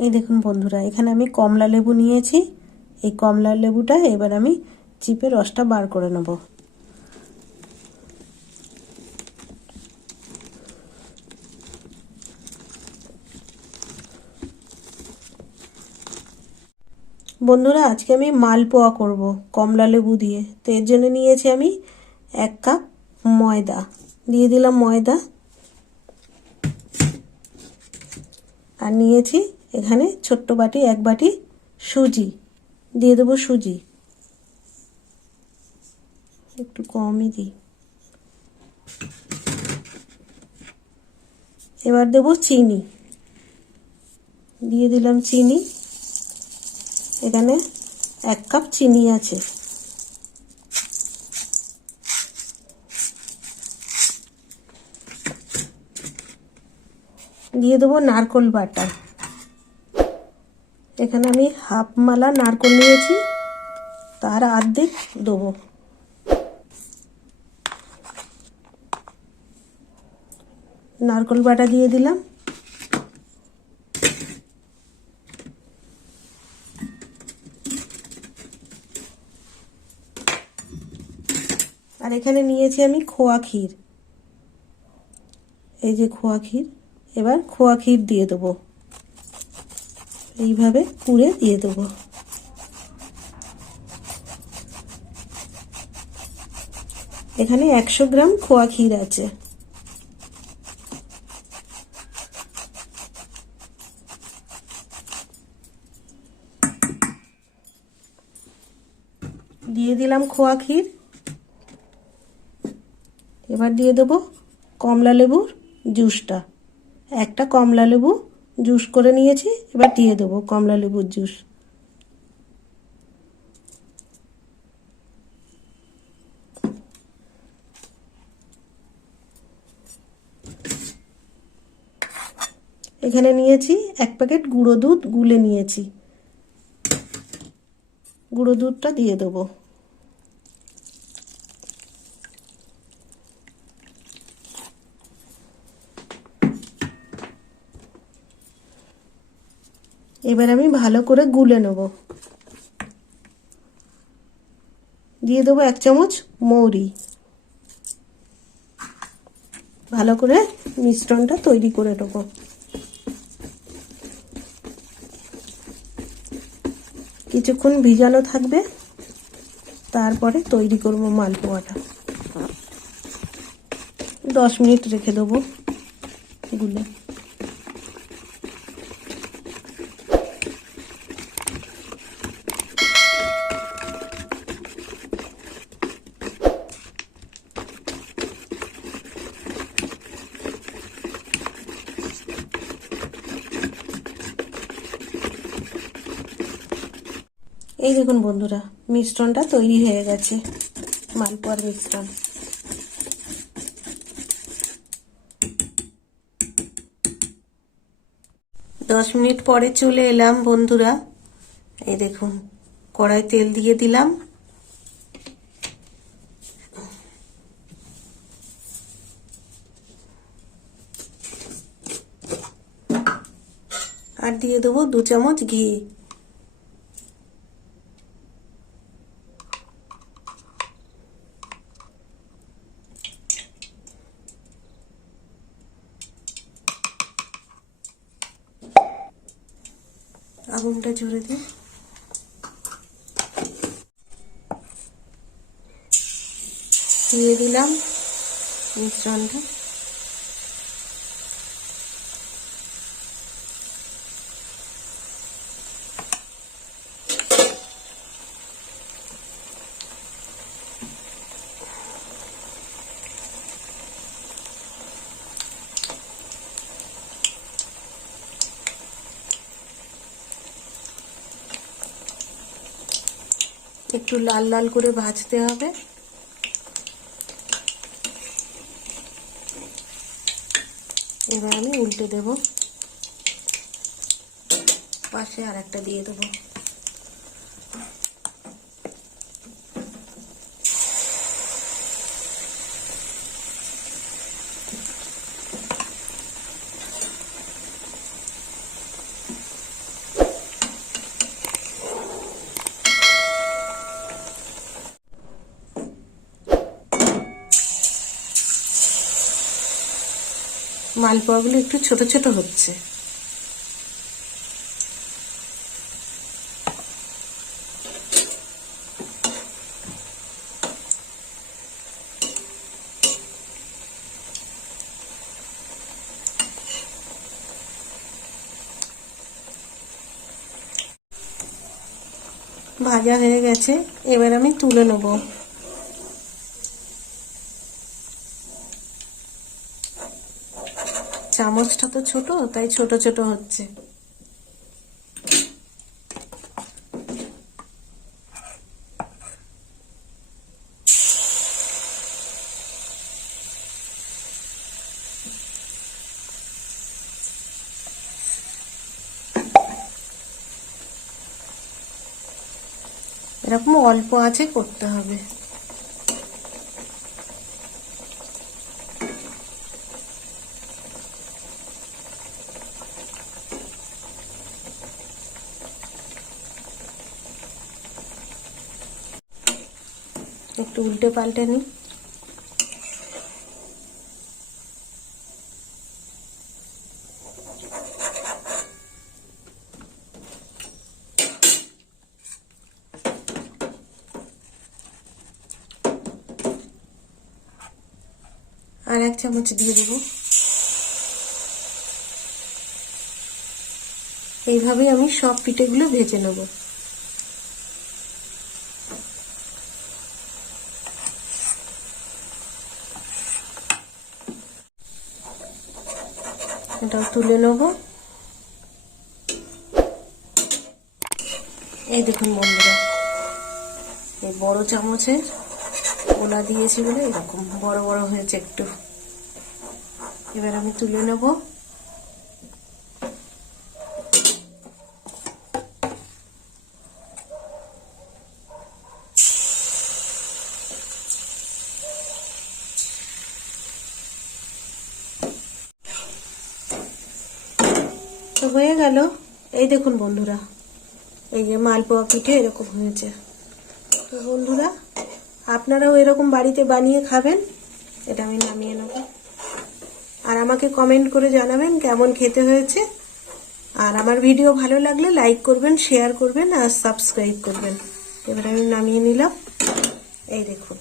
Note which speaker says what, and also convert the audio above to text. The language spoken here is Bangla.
Speaker 1: এই দেখুন বন্ধুরা, এখানে আমি কমলা লেবু নিয়েছি। এই কমলা লেবুটা এবার আমি চিপে রসটা বার করে নেব। বন্ধুরা, আজকে আমি মালপোয়া করব কমলা লেবু দিয়ে। তো এর জন্য নিয়েছি আমি এক কাপ ময়দা। দিয়ে দিলাম ময়দা। আর নিয়েছি এখানে ছোট্ট বাটি, এক বাটি সুজি। দিয়ে দেবো সুজি। একটু কমই দিই। এবার দেব চিনি। দিয়ে দিলাম চিনি। এখানে এক কাপ চিনি আছে। দিয়ে দেবো নারকোল বাটা। এখানে আমি হাফ মালা নারকোল নিয়েছি, তার অর্ধেক দেবো। নারকোল বাটা দিয়ে দিলাম। আর এখানে নিয়েছি আমি খোয়া ক্ষীর। এই যে খোয়া ক্ষীর। এবার খোয়া ক্ষীর দিয়ে দেবো। এইভাবে কুড়ে দিয়ে দেবো। এখানে একশো গ্রাম খোয়া ক্ষীর আছে। দিয়ে দিলাম খোয়া ক্ষীর। এবার দিয়ে দেবো কমলা লেবুর জুসটা। একটা কমলা লেবু জুস করে নিয়েছি, এবার দিয়ে দেবো কমলা লেবুর জুস। এখানে নিয়েছি এক প্যাকেট গুঁড়ো দুধ, গুলে নিয়েছি। গুঁড়ো দুধটা দিয়ে দেবো। এবার আমি ভালো করে গুলে নেব। দিয়ে দেবো এক চামচ মৌরি। ভালো করে মিশ্রণটা তৈরি করে নেব। কিছুক্ষণ ভিজানো থাকবে। তারপরে তৈরি করব মালপোয়াটা। দশ মিনিট রেখে দেবো গুলে। এই দেখুন বন্ধুরা, মিশ্রণটা তৈরি হয়ে গেছে। মালপোয়ার মিশ্রণ। দশ মিনিট পরে চলে এলাম বন্ধুরা। এই দেখুন, কড়াই তেল দিয়ে দিলাম। আর দিয়ে দেবো দু চামচ ঘি। আগুনটা জুড়ে দিই। দিয়ে দিলাম মিশ্রণটা। একটু লাল লাল করে ভাজতে হবে। এবার আমি উল্টে দেব। পাশে আর একটা দিয়ে দেবো। মালপোয়াগুলো একটু ছোট ছোট হচ্ছে। ভাজা হয়ে গেছে। এবার আমি তুলে নেব। চামচটা তো ছোট তাই ছোট ছোট হচ্ছে। এরকম অল্প আছে করতে হবে। একটু উল্টে পাল্টে নিই। আর এক চামচ দিয়ে দেবো। এইভাবেই আমি সব পিঠেগুলো ভেজে নেব। এটাও তুলে নেব। এই দেখুন বন্ধুরা, এই বড় চামচের ওলা দিয়েছি বলে এরকম বড় বড় হয়েছে একটু। এবার আমি তুলে নেব। তো হয়ে গেল। এই দেখুন বন্ধুরা, এই যে মালপোয়া পিঠে এরকম হয়েছে। বন্ধুরা, আপনারাও এরকম বাড়িতে বানিয়ে খাবেন, এটা আমি নামিয়ে নেব। আর আমাকে কমেন্ট করে জানাবেন কেমন খেতে হয়েছে। আর আমার ভিডিও ভালো লাগলে লাইক করবেন শেয়ার করবেন আর সাবস্ক্রাইব করবেন। এবার আমি নামিয়ে নিলাম। এই দেখুন।